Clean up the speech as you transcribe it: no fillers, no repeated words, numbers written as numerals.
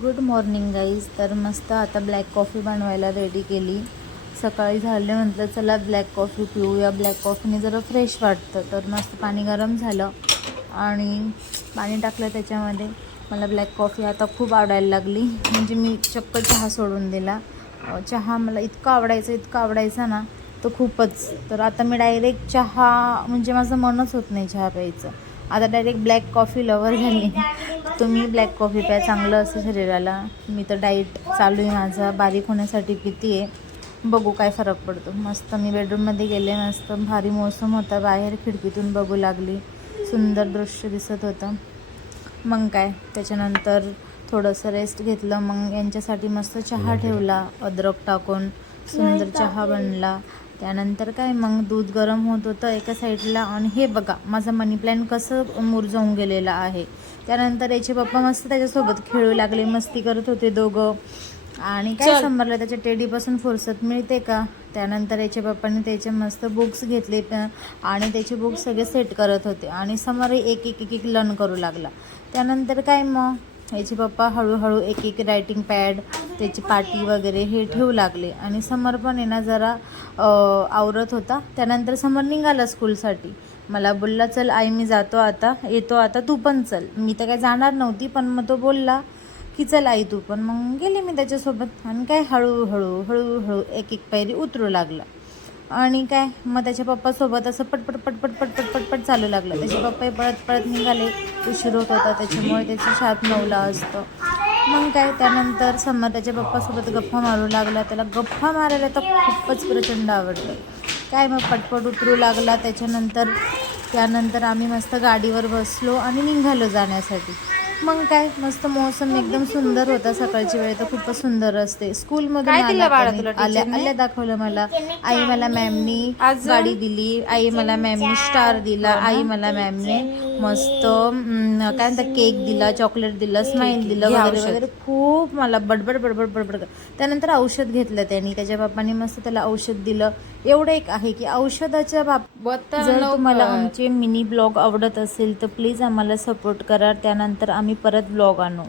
Good morning guys. तर मस्त आता ब्लॅक कॉफी बनवायला रेडी केली. सकाळी झाले, म्हटलं चला ब्लॅक कॉफी पिऊया. ब्लॅक कॉफीने जरा फ्रेश वाटतं. तर मस्त पाणी गरम झालं आणि पाणी टाकलं त्याच्यामध्ये. मला ब्लॅक कॉफी आता खूप आवडायला लागली. म्हणजे मी चक्क चहा सोडून दिला. चहा मला इतका आवडायचा ना, तो खूपच. तर आता मी डायरेक्ट चहा, म्हणजे माझं मनच होत नाही चहा प्यायचं. आता डायरेक्ट ब्लॅक कॉफी लवर झाली. तुम्ही ब्लॅक कॉफी प्या, चांगलं असं शरीराला. मी तर डाईट चालू आहे माझा, बारीक होण्यासाठी पिते आहे. बघू काय फरक पडतो. मस्त मी बेडरूममध्ये गेले. मस्त भारी मौसम होता बाहेर, खिडकीतून बघू लागली. सुंदर दृश्य दिसत होतं. मग काय त्याच्यानंतर थोडंसं रेस्ट घेतलं. मग यांच्यासाठी मस्त चहा ठेवला, अद्रक टाकून सुंदर चहा बनला. त्यानंतर काय, मग दूध गरम होत होतं एका साईडला. आणि हे बघा माझं मनी प्लॅन्ट कसं मुरझावून गेलेलं आहे. त्यानंतर याचे पप्पा मस्त त्याच्यासोबत खेळू लागले, मस्ती करत होते दोघं. आणि काय समरला त्याच्या टेडीपासून फुरसत मिळते का. त्यानंतर याच्या पप्पांनी त्याचे मस्त बुक्स घेतले आणि त्याचे बुक्स सगळे सेट करत होते. आणि समर एक एक एक एक लर्न करू लागला. त्यानंतर काय, मग याचे पप्पा हळूहळू एक एक रायटिंग पॅड, त्याची पाटी वगैरे हे ठेवू लागले. आणि समर पण आहे ना जरा आवरत होता. त्यानंतर समर निघाला स्कूलसाठी. मला बोलला चल आई मी जातो आता, येतो आता, तू पण चल. मी तर काय जाणार नव्हती, पण मग तो बोलला की चल आई तू पण. मग गेले मी त्याच्यासोबत. आणि काय हळूहळू एक एक पायरी उतरू लागला. आणि काय, मग त्याच्या पप्पासोबत असं पटपट पटपट पटपट पटपट चालू लागलं. त्याचे पप्पाही पळत पळत निघाले. उशीर होत होता त्याच्यामुळे त्याची शाळेत 9ला असतं. मग काय, त्यानंतर समर त्याच्या पप्पासोबत गप्पा मारू लागला. त्याला गप्पा मारायला तर खूपच प्रचंड आवडतं. काय, मग पटपट उतरू लागला. त्यानंतर आम्ही मस्त गाडीवर बसलो आणि निघालो जाण्यासाठी. मग काय, मस्त मौसम एकदम सुंदर होता. सकाळची वेळ तर खूपच सुंदर असते. स्कूलमधून आल्या दाखवलं मला. आई मला मॅमनी गाडी दिली, आई मला मॅमनी स्टार दिला, आई मला मॅमने मस्त काय म्हणतात केक दिला, चॉकलेट दिलं, स्माईल दिलं वगैरे वगैरे. खूप मला बडबड. त्यानंतर औषध घेतलं त्यांनी. त्याच्या बाप्पाने मस्त त्याला औषध दिलं. एवढं एक आहे की औषधाच्या बाबतीत जर तुम्हाला आमचे मिनी ब्लॉग आवडत असेल तर प्लीज आम्हाला सपोर्ट करा. त्यानंतर आम्ही परत ब्लॉग आणू.